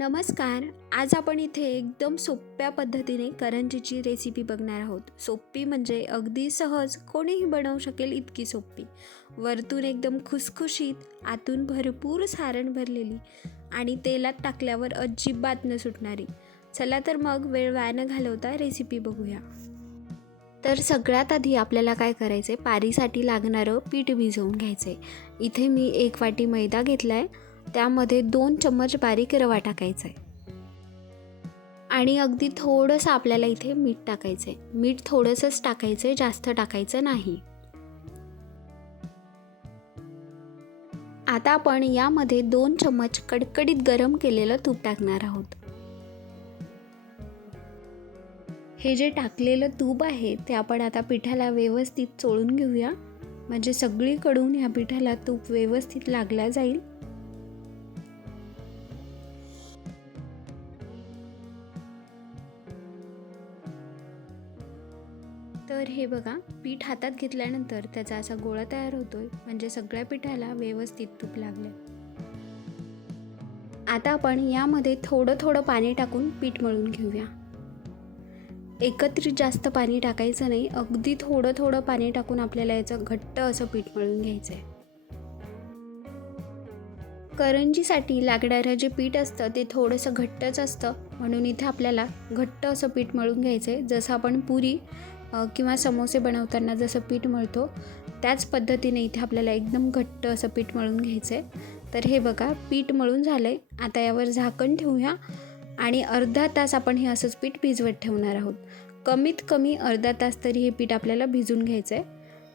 नमस्कार आज आपण इथे एकदम सोप्या पद्धतीने करंजीची रेसिपी बघणार आहोत. सोपी म्हणजे अगदी सहज कोणीही बनवू शकेल इतकी सोपी वरतून एकदम खुसखुशीत आतून भरपूर सारण भरलेली आणि तेलात टाकल्यावर अजिबात न सुटणारी. चला तर मग वेळ वाया न घालवता रेसिपी बघूया. तर सगळ्यात आधी आपल्याला काय करायचं आहे पारीसाठी लागणारं पीठ भिजवून घ्यायचं आहे इथे मी एक वाटी मैदा घेतला आहे त्यामध्ये दोन चम्मच बारीक रवा टाकायचा आहे आणि अगदी थोडंसं आपल्याला इथे मीठ टाकायचं आहे मीठ थोडंसंच टाकायचं आहे जास्त टाकायचं नाही. आता आपण यामध्ये दोन चम्मच कडकडीत गरम केलेलं तूप टाकणार आहोत. हे जे टाकलेलं तूप आहे ते आपण आता पिठाला व्यवस्थित चोळून घेऊया. म्हणजे सगळीकडून ह्या पिठाला तूप व्यवस्थित लागला जाईल. तर हे बघा पीठ हातात घेतल्यानंतर त्याचा असा गोळा तयार होतोय म्हणजे सगळ्या पिठाला व्यवस्थित तूप लागले आता आपण यामध्ये थोडं थोडं पाणी टाकून पीठ मळून घेऊया. एकत्रित जास्त पाणी टाकायचं नाही अगदी थोडं थोडं पाणी टाकून आपल्याला याचं घट्ट असं पीठ मळून घ्यायचं आहे करंजीसाठी लागणारं जे पीठ असतं ते थोडंसं घट्टच असतं म्हणून इथे आपल्याला घट्ट असं पीठ मळून घ्यायचं आहे जसं आपण पुरी किंवा समोसे बनवताना जसं पीठ मळतो त्याच पद्धतीने इथे आपल्याला एकदम घट्ट असं पीठ मळून घ्यायचं आहे तर हे बघा पीठ मळून झालं आहे आता यावर झाकण ठेवूया आणि अर्धा तास आपण हे असंच पीठ भिजवत ठेवणार आहोत. कमीत कमी अर्धा तास तरी हे पीठ आपल्याला भिजून घ्यायचं आहे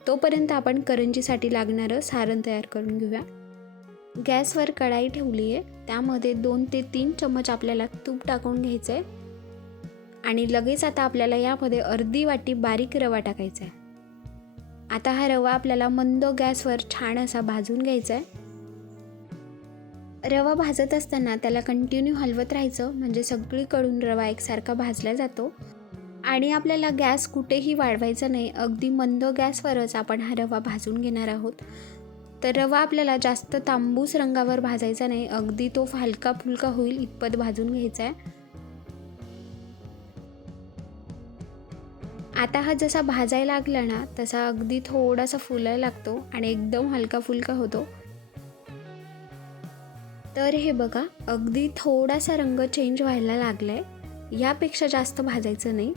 तोपर्यंत आपण करंजीसाठी लागणारं सारण तयार करून घेऊया. गॅसवर कढाई ठेवली आहे त्यामध्ये दोन ते तीन चम्मच आपल्याला तूप टाकून घ्यायचं आहे आणि लगेच आता आपल्याला यामध्ये अर्धी वाटी बारीक रवा टाकायचा आहे. आता हा रवा आपल्याला मंद गॅसवर छान असा भाजून घ्यायचा आहे. रवा भाजत असताना त्याला कंटिन्यू हलवत राहायचं म्हणजे सगळीकडून रवा एकसारखा भाजला जातो. आणि आपल्याला गॅस कुठेही वाढवायचा नाही अगदी मंद गॅसवरच आपण हा रवा भाजून घेणार आहोत. तर रवा आपल्याला जास्त तांबूस रंगावर भाजायचा नाही अगदी तो हलका फुलका होईल इतपत भाजून घ्यायचा आहे. आता हा जसा भाजायला लागला ना तसा अगदी थोडासा फुलायला लागतो आणि एकदम हलका फुलका होतो. तर हे बघा अगदी थोडासा रंग चेंज व्हायला लागलाय. यापेक्षा जास्त भाजायचं नाही.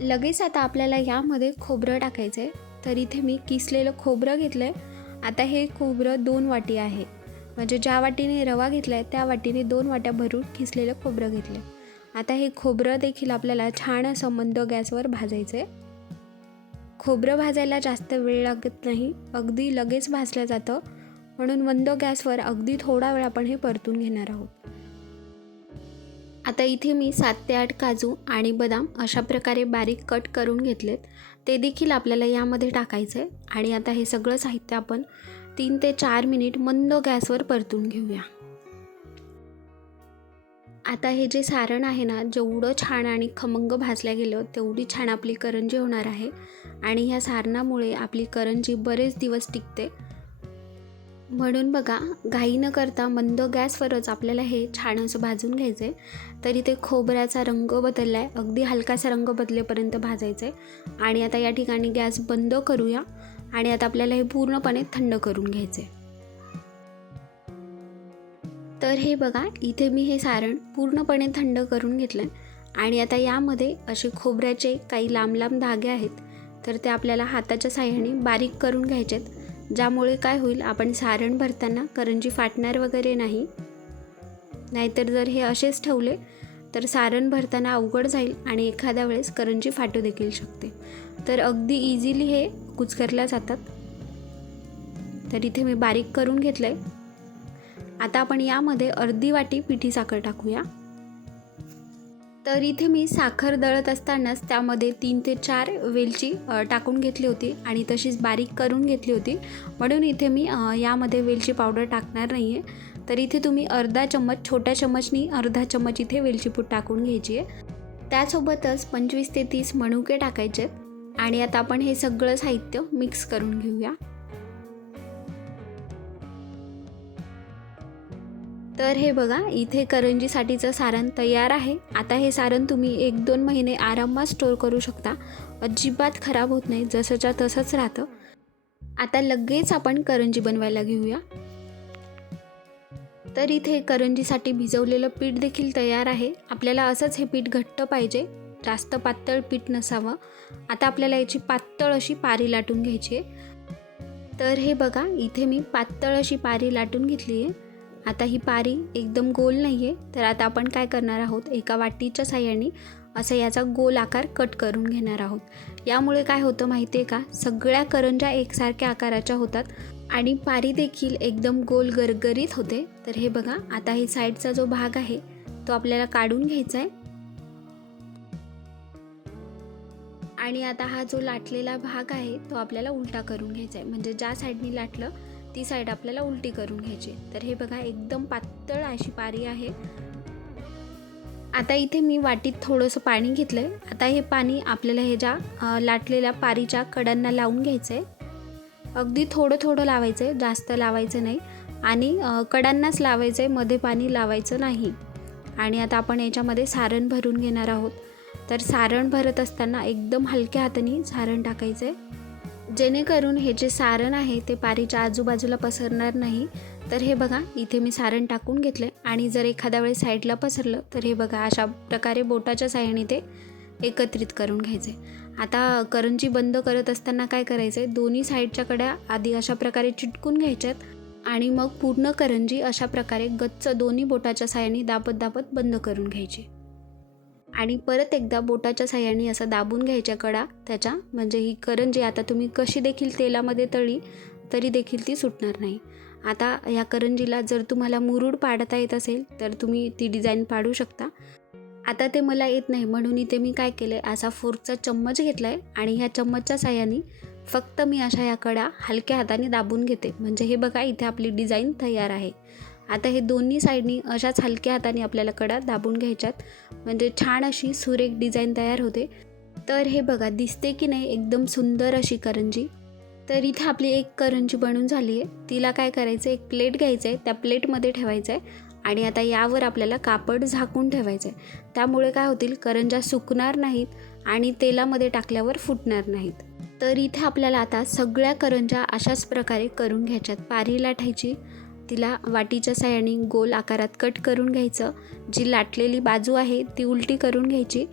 लगेच आता आपल्याला यामध्ये खोबरं टाकायचं आहे तर इथे मी किसलेलं खोबरं घेतलं आहे आता हे खोबरं दोन वाटी आहे. म्हणजे ज्या वाटीने रवा घेतला आहे त्या वाटीने दोन वाट्या भरून किसलेलं खोबरं घेतलं आहे आता हे खोबरं देखील आपल्याला छान असं मंद गॅसवर भाजायचं आहे खोबरं भाजायला जास्त वेळ लागत नाही अगदी लगेच भाजलं जातं. म्हणून मंद गॅसवर अगदी थोडा वेळ आपण हे परतून घेणार आहोत. आता इथे मी सात ते आठ काजू आणि बदाम अशा प्रकारे बारीक कट करून घेतलेत. ते देखील आपल्याला यामध्ये टाकायचं आहे आणि आता हे सगळं साहित्य आपण तीन ते चार मिनिट मंद गॅसवर परतून घेऊया. आता हे जे सारण आहे ना जेवढं छान आणि खमंग भाजल्या गेलं तेवढी छान आपली करंजी होणार आहे. आणि ह्या सारणामुळे आपली करंजी बरेच दिवस टिकते. म्हणून बघा घाई न करता मंद गॅसवरच आपल्याला हे छान असं भाजून घ्यायचं आहे तरी ते खोबऱ्याचा रंग बदलला आहे अगदी हलकासा रंग बदलेपर्यंत भाजायचं आहे आणि आता या ठिकाणी गॅस बंद करूया. आणि आता आपल्याला हे पूर्णपणे थंड करून घ्यायचं आहे तर हे बघा इथे मी हे सारण पूर्णपणे थंड करून घेतलं आहे आणि आता यामध्ये असे खोबऱ्याचे काही लांब लांब धागे आहेत. तर ते आपल्याला हाताच्या साह्याने बारीक करून घ्यायचेत. ज्यामुळे काय होईल आपण सारण भरताना करंजी फाटणार वगैरे नाही. नाहीतर जर हे असेच ठेवले तर सारण भरताना अवघड जाईल आणि एखाद्या वेळेस करंजी फाटू देखील शकते. तर अगदी इझिली हे कुचकरल्या जातात. तर इथे मी बारीक करून घेतलं आहे आता आपण यामध्ये अर्धी वाटी पिठी साखर टाकूया. तर इथे मी साखर दळत असतानाच त्यामध्ये तीन ते चार वेलची टाकून घेतली होती आणि तशीच बारीक करून घेतली होती. म्हणून इथे मी यामध्ये वेलची पावडर टाकणार नाही आहे तर इथे तुम्ही अर्धा चम्मच छोट्या चम्मचनी अर्धा चम्मच इथे वेलची पूड टाकून घ्यायची आहे. त्यासोबतच पंचवीस ते तीस मणुके टाकायचे आणि आता आपण हे सगळं साहित्य मिक्स करून घेऊया. तर हे बघा इथे करंजीसाठीचं सारण तयार आहे. आता हे सारण तुम्ही एक दोन महिने आरामात स्टोर करू शकता. अजिबात खराब होत नाही जसंच्या तसंच राहतं. आता लगेच आपण करंजी बनवायला घेऊया. तर इथे करंजीसाठी भिजवलेलं पीठ देखील तयार आहे. आपल्याला असंच हे पीठ घट्ट पाहिजे. जास्त पातळ पीठ नसावं. आता आपल्याला याची पातळ अशी पारी लाटून घ्यायची आहे. तर हे बघा इथे मी पातळ अशी पारी लाटून घेतली आहे. आता ही पारी एकदम गोल नाही आहे तर आता आपण काय करणार आहोत? एका वाटीच्या साह्याने असा याचा गोल आकार कट करून घेणार आहोत. यामुळे काय होतं माहिती आहे का? सगळ्या करंज्या एकसारख्या आकाराच्या होतात आणि पारी देखील एकदम गोल गरगरीत होते. तर हे बघा आता हे साईडचा जो भाग आहे तो आपल्याला काढून घ्यायचा आहे आणि आता हा जो लाटलेला भाग आहे तो आपल्याला उलटा करून घ्यायचा आहे म्हणजे ज्या साईडनी लाटलं ती साईड आपल्याला उलटी करून घ्यायची. तर हे बघा एकदम पातळ अशी पारी आहे. आता इथे मी वाटीत थोडंसं पाणी घेतलं आहे आता हे पाणी आपल्याला हे ज्या लाटलेल्या पारीच्या कडांना लावून घ्यायचं आहे अगदी थोडं थोडं लावायचं आहे जास्त लावायचं नाही. आणि कड्यांनाच कडांनाच लावायचं आहे मध्ये पाणी लावायचं नाही. आणि आता आपण याच्यामध्ये सारण भरून घेणार आहोत. तर सारण भरत असताना एकदम हलक्या हाताने सारण टाकायचं आहे जेणेकरून हे जे सारण आहे ते पारीच्या आजूबाजूला पसरणार नाही. तर हे बघा इथे मी सारण टाकून घेतलं आणि जर एखाद्या वेळेस साईडला पसरलं तर हे बघा अशा प्रकारे बोटाच्या साह्याने ते एकत्रित करून घ्यायचे. आता करंजी बंद करत असताना काय करायचं आहे दोन्ही साईडच्या कड्या आधी अशा प्रकारे चिटकून घ्यायच्यात आणि मग पूर्ण करंजी अशा प्रकारे गच्च दोन्ही बोटाच्या साह्याने दाबत दाबत बंद करून घ्यायची. आणि परत एकदा बोटाच्या साह्याने असं दाबून घ्यायच्या कडा त्याच्या म्हणजे ही करंजी आता तुम्ही कशी देखील तेलामध्ये तळी तरी देखील ती सुटणार नाही. आता या करंजीला जर तुम्हाला मुरुड पाडता येत असेल तर तुम्ही ती डिझाईन पाडू शकता. आता ते मला येत नाही. म्हणून इथे मी काय केलं आहे असा फोर्कचा चम्मच घेतला आहे आणि ह्या चम्मचच्या साह्याने फक्त मी अशा या कडा हलक्या हाताने दाबून घेते. म्हणजे हे बघा इथे आपली डिझाईन तयार आहे. आता हे दोन्ही साईडनी अशाच हलक्या हाताने आपल्याला कडा दाबून घ्यायच्यात. म्हणजे छान अशी सुरेख डिझाईन तयार होते. तर हे बघा दिसते की नाही एकदम सुंदर अशी करंजी. तर इथे आपली एक करंजी बनून झाली आहे. तिला काय करायचं एक प्लेट घ्यायचं आहे त्या प्लेटमध्ये ठेवायचं आहे आणि आता यावर आपल्याला कापड झाकून ठेवायचं आहे त्यामुळे काय होतील करंजा सुकणार नाहीत आणि तेलामध्ये टाकल्यावर फुटणार नाहीत. तर इथे आपल्याला आता सगळ्या करंजा अशाच प्रकारे करून घ्यायच्यात. पारी लाटायची तिला वाटीच्या साह्याने गोल आकारात कट करून घ्यायचं. जी लाटलेली बाजू आहे ती उलटी करून घ्यायची.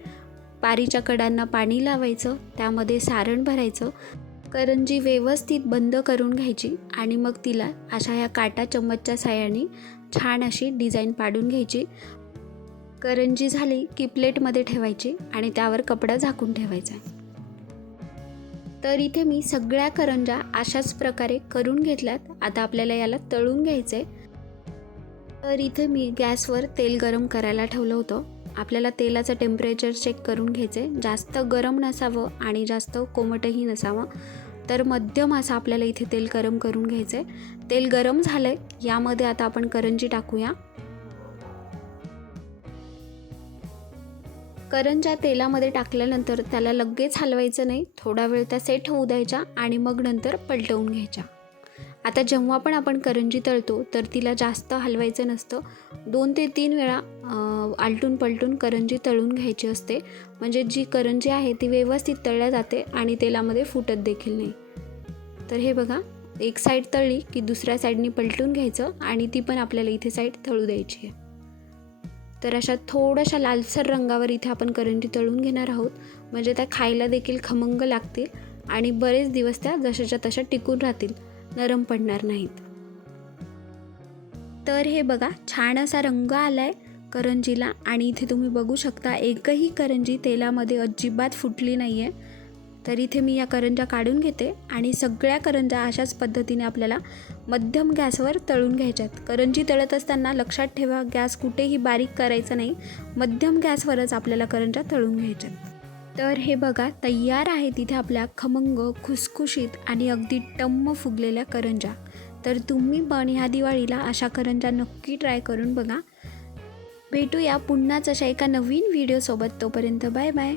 पारीच्या कडांना पाणी लावायचं त्यामध्ये सारण भरायचं. करंजी व्यवस्थित बंद करून घ्यायची आणि मग तिला अशा ह्या काटा चम्मचच्या साह्याने छान अशी डिझाईन पाडून घ्यायची. करंजी झाली की प्लेटमध्ये ठेवायची आणि त्यावर कपडा झाकून ठेवायचा. तर इथे मी सगळ्या करंजा अशाच प्रकारे करून घेतल्यात. आता आपल्याला याला तळून घ्यायचं आहे तर इथे मी गॅसवर तेल गरम करायला ठेवलं होतं. आपल्याला तेलाचं टेम्परेचर चेक करून घ्यायचं आहे जास्त गरम नसावं आणि जास्त कोमटही नसावं. तर मध्यम असं आपल्याला इथे तेल गरम करून घ्यायचं आहे तेल गरम झालं आहे यामध्ये आता आपण करंजी टाकूया. करंजा तेलामध्ये टाकल्यानंतर त्याला लगेच हलवायचं नाही. थोडा वेळ त्या सेट होऊ द्यायच्या आणि मग नंतर पलटवून घ्यायच्या. आता जेव्हा पण आपण करंजी तळतो तर तिला जास्त हलवायचं नसतं. दोन ते तीन वेळा आलटून पलटून करंजी तळून घ्यायची असते. म्हणजे जी करंजी आहे ती व्यवस्थित तळल्या जाते आणि तेलामध्ये फुटत देखील नाही. तर हे बघा एक साईड तळली की दुसऱ्या साईडनी पलटून घ्यायचं आणि ती पण आपल्याला इथे साईड तळू द्यायची आहे. तर अशा थोड्याशा लालसर रंगावर इथे आपण करंजी तळून घेणार आहोत. म्हणजे त्या खायला देखील खमंग लागतील आणि बरेच दिवस त्या जशाच्या तशा टिकून राहतील नरम पडणार नाहीत. तर हे बघा छान असा रंग आला आहे करंजीला आणि इथे तुम्ही बघू शकता एकही करंजी तेलामध्ये अजिबात फुटली नाही आहे तर इथे मी या करंजा काढून घेते आणि सगळ्या करंजा अशाच पद्धतीने आपल्याला मध्यम गॅसवर तळून घ्यायच्यात. करंजी तळत असताना लक्षात ठेवा गॅस कुठेही बारीक करायचा नाही. मध्यम गॅसवरच आपल्याला करंजा तळून घ्यायच्यात. तर हे बघा तयार आहे तिथे आपल्या खमंग खुसखुशीत आणि अगदी टम्म फुगलेल्या करंजा. तर तुम्ही पण ह्या दिवाळीला अशा करंजा नक्की ट्राय करून बघा. भेटूया पुन्हाच अशा एका नवीन व्हिडिओसोबत तोपर्यंत बाय बाय.